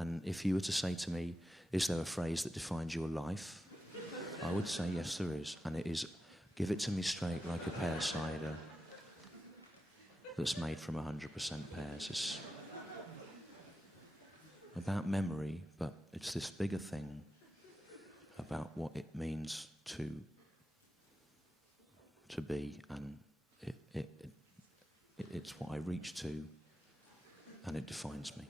And if you were to say to me, is there a phrase that defines your life? I would say yes, there is. And it is, give it to me straight like a pear cider that's made from 100% pears. It's about memory, but it's this bigger thing about what it means to be, and it's what I reach to, and it defines me.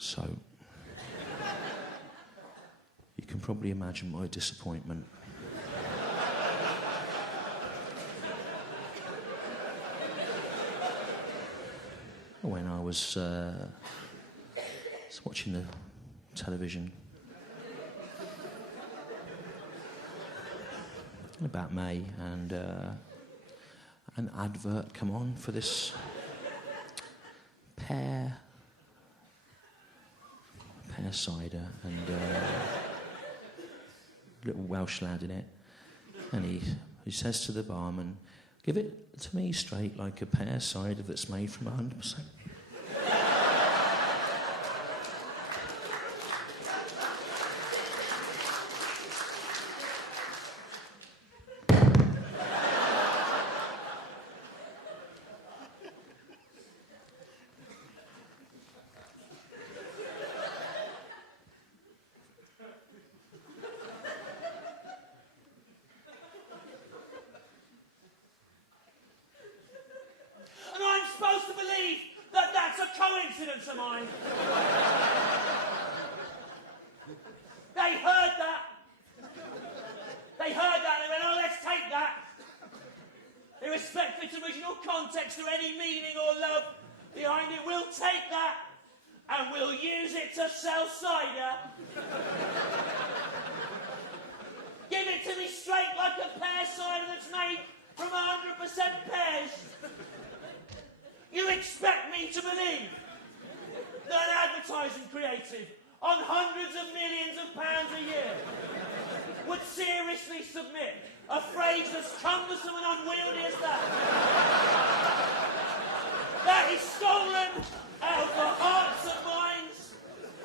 So, you can probably imagine my disappointment. When I was watching the television about May, and an advert come on for this pear cider, and little Welsh lad in it, and he says to the barman, give it to me straight like a pear cider that's made from 100%. Coincidence of mine. They heard that. They went, oh, let's take that. Irrespective of its original context or any meaning or love behind it, we'll take that and we'll use it to sell cider. Give it to me straight like a pear cider that's made from 100% pears. You expect me to believe that an advertising creative on hundreds of millions of pounds a year would seriously submit a phrase as cumbersome and unwieldy as that? That is stolen out of the hearts and minds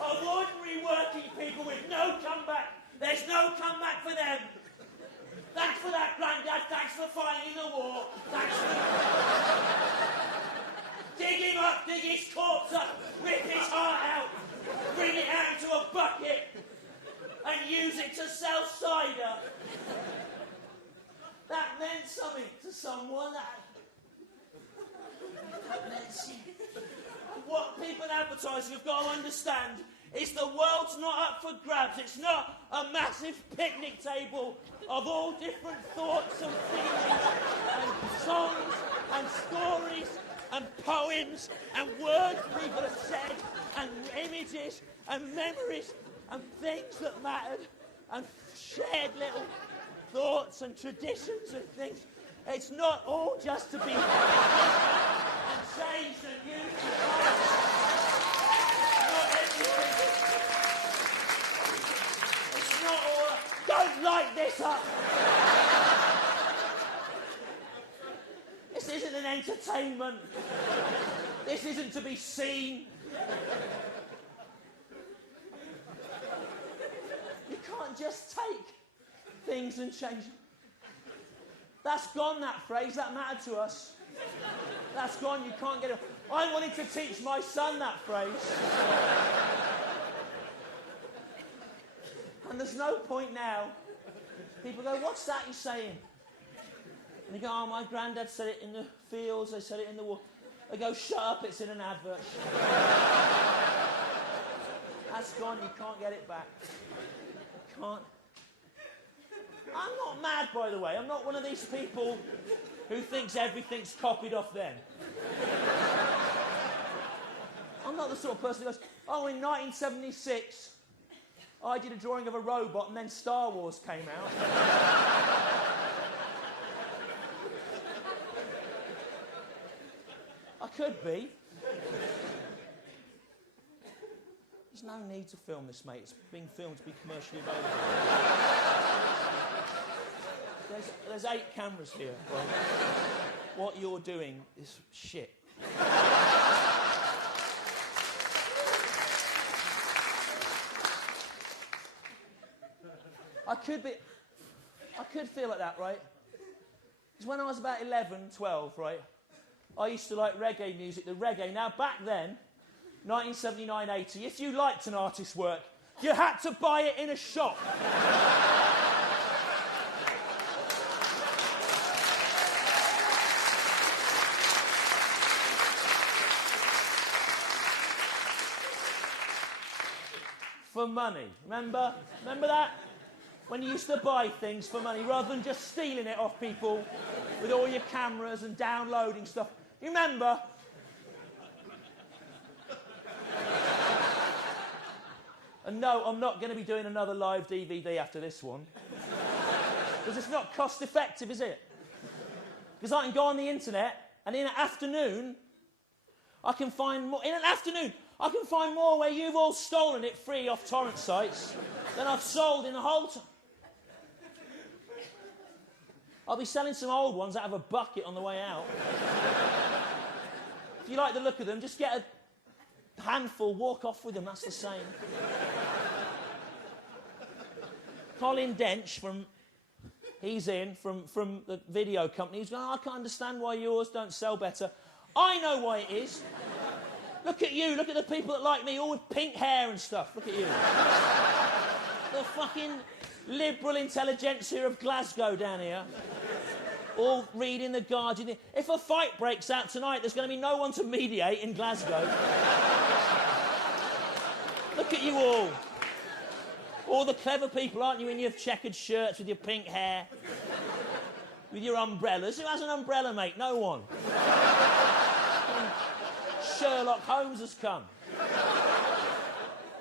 of ordinary working people with no comeback. There's no comeback for them. Thanks for that, Grandad. Thanks for fighting the war. Thanks for... Dig him up, dig his corpse up, rip his heart out, bring it out into a bucket, and use it to sell cider. That meant something to someone. That meant something. What people in advertising have got to understand is the world's not up for grabs. It's not a massive picnic table of all different thoughts and feelings and songs and stories and poems and words people have said and images and memories and things that mattered and shared little thoughts and traditions and things. It's not all just to be and changed and used. Not everything. It's not all. Don't light this up. This isn't an entertainment. This isn't to be seen. You can't just take things and change them. That's gone, that phrase. That mattered to us. That's gone. You can't get it. I wanted to teach my son that phrase. And there's no point now. People go, what's that you're saying? And they go, oh, my granddad said it in the fields, they said it in the war. They go, shut up, it's in an advert. That's gone, you can't get it back. You can't. I'm not mad, by the way. I'm not one of these people who thinks everything's copied off them. I'm not the sort of person who goes, oh, in 1976, I did a drawing of a robot and then Star Wars came out. I could be. There's no need to film this, mate. It's being filmed to be commercially available. There's 8 cameras here. Well, what you're doing is shit. I could feel like that, right? Because when I was about 11, 12, right, I used to like reggae music, the reggae. Now, back then, 1979, 80, if you liked an artist's work, you had to buy it in a shop. For money. Remember? Remember that? When you used to buy things for money rather than just stealing it off people with all your cameras and downloading stuff. You remember? And no, I'm not going to be doing another live DVD after this one. Because it's not cost effective, is it? Because I can go on the internet and in an afternoon, I can find more. In an afternoon, I can find more where you've all stolen it free off torrent sites than I've sold in the whole time. I'll be selling some old ones that have a bucket on the way out. If you like the look of them, just get a handful, walk off with them, that's the same. Colin Dench from the video company, he's going, I can't understand why yours don't sell better. I know why it is. Look at you, look at the people that like me, all with pink hair and stuff. Look at you. The fucking liberal intelligentsia of Glasgow down here. All reading The Guardian. If a fight breaks out tonight, there's going to be no one to mediate in Glasgow. Look at you all. All the clever people, aren't you, in your checkered shirts with your pink hair? With your umbrellas. Who has an umbrella, mate? No one. Sherlock Holmes has come.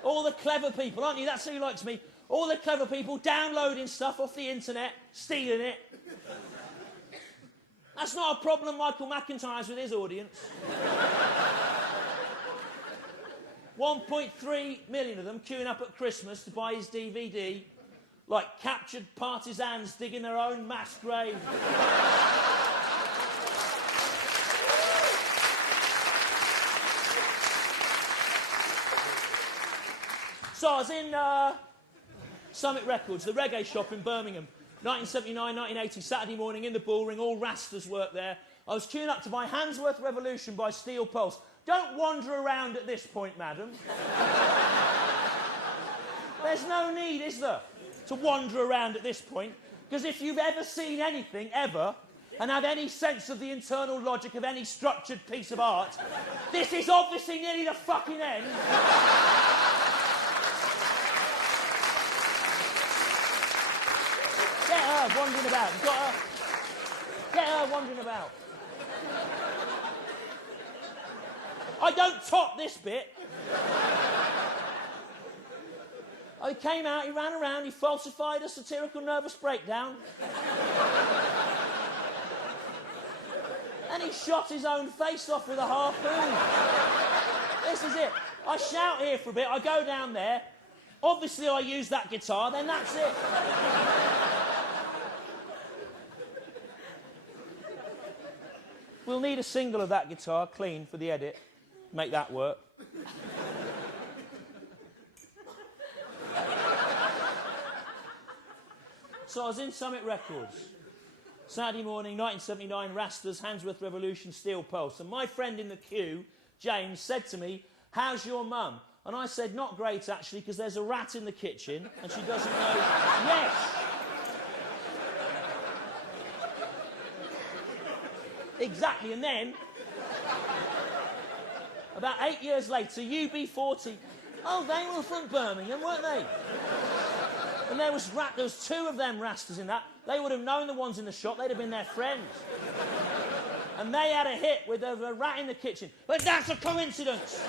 All the clever people, aren't you? That's who likes me. All the clever people downloading stuff off the internet, stealing it. That's not a problem Michael McIntyre has with his audience. 1.3 million of them queuing up at Christmas to buy his DVD, like captured partisans digging their own mass grave. So I was in Summit Records, the reggae shop in Birmingham, 1979, 1980, Saturday morning in the Bullring, all Rastas work there. I was queuing up to buy Handsworth Revolution by Steel Pulse. Don't wander around at this point, madam. There's no need, is there, to wander around at this point? Because if you've ever seen anything, ever, and have any sense of the internal logic of any structured piece of art, this is obviously nearly the fucking end. Get her wandering about. You've got her. Get her wandering about. I don't top this bit. Oh, he came out, he ran around, he falsified a satirical nervous breakdown. And he shot his own face off with a harpoon. This is it. I shout here for a bit, I go down there. Obviously I use that guitar, then that's it. We'll need a single of that guitar, clean, for the edit. Make that work. So I was in Summit Records. Saturday morning, 1979, Rastas, Handsworth Revolution, Steel Pulse. And my friend in the queue, James, said to me, how's your mum? And I said, not great, actually, because there's a rat in the kitchen and she doesn't know... Yes! Exactly, and then... About 8 years later, UB40... Oh, they were from Birmingham, weren't they? And there was two of them Rastas in that. They would have known the ones in the shop. They'd have been their friends. And they had a hit with a rat in the kitchen. But that's a coincidence.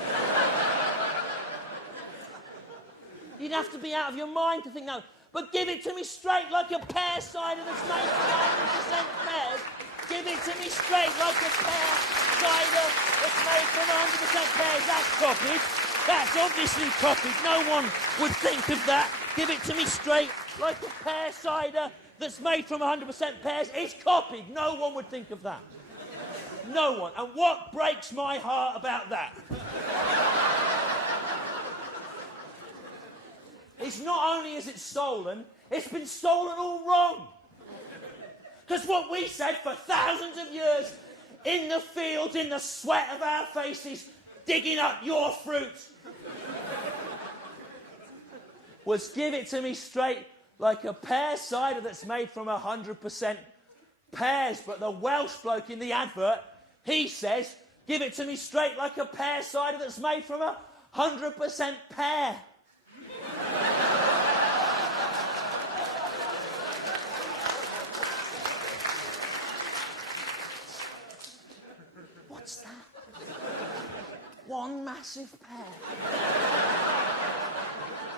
You'd have to be out of your mind to think, no. But give it to me straight like a pear cider that's made from 100% pears. Give it to me straight like a pear cider that's made from 100% pears. That's copied. That's obviously copied. No one would think of that. Give it to me straight like a pear cider that's made from 100% pears. It's copied. No one would think of that. No one. And what breaks my heart about that? It's not only only is it stolen, it's been stolen all wrong. Because what we said for thousands of years, in the fields, in the sweat of our faces, digging up your fruit, was give it to me straight like a pear cider that's made from 100% pears. But the Welsh bloke in the advert, he says, give it to me straight like a pear cider that's made from 100% pear. What's that? One massive pear.